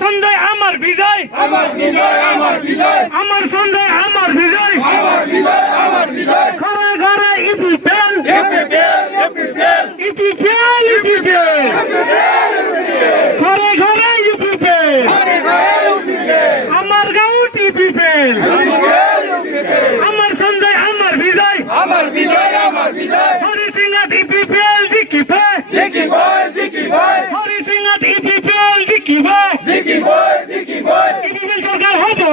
সঞ্জয় আমার বিজয়, আমার বিজয়, আমার বিজয়, আমার সঞ্জয় আমার বিজয়, আমার বিজয়, আমার বিজয়। ঘরে ঘরে UPPL, APPL, APPL, UPPL, UPPL, ঘরে ঘরে ইপিপিএল, ঘরে ঘরে এপিপিএল, আমার গাঁও ইপিপিএল, এপিপিএল, এপিপিএল। আমার সঞ্জয় আমার বিজয়, আমার বিজয়, আমার বিজয়। হরিসিংহাট ইপিপিএল জিকিবে, জিকি বয়, জিকি বয়, হরিসিংহাট ইপিপিএল জিকিবে, জিকি বয়, জিকি বয়। ইপিপিএল সরকার হবো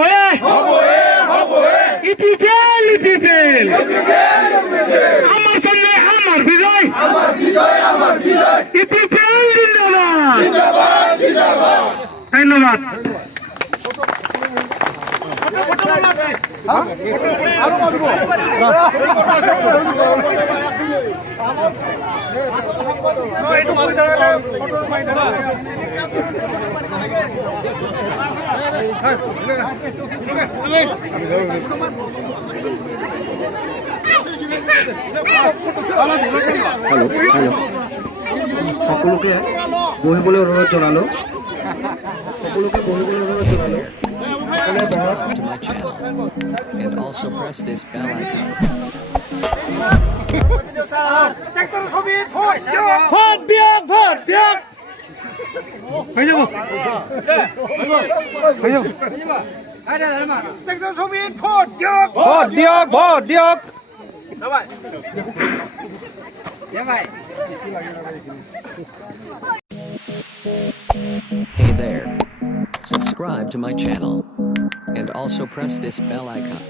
হবো এ, হবো এ। UPPL, UPPL, APPL, APPL. আমার সঞ্জয় আমার বিজয়, আমার বিজয়, আমার বিজয়। ইপিপিএল জিন্দাবাদ। জিন্দাবাদ, জিন্দাবাদ। ধন্যবাদ। সকলকে বহিবলে অনুরোধ জনালো, সকলকে বহিবলে অনুরোধ জনালো। To my channel and also press this bell icon. Vote দিয়ক, ভোট দিয়ক। হয়ে যাব, হয়ে যাব। ভোট দিয়ক, ভোট দিয়ক। Hey there. Subscribe to my channel and also press this bell icon.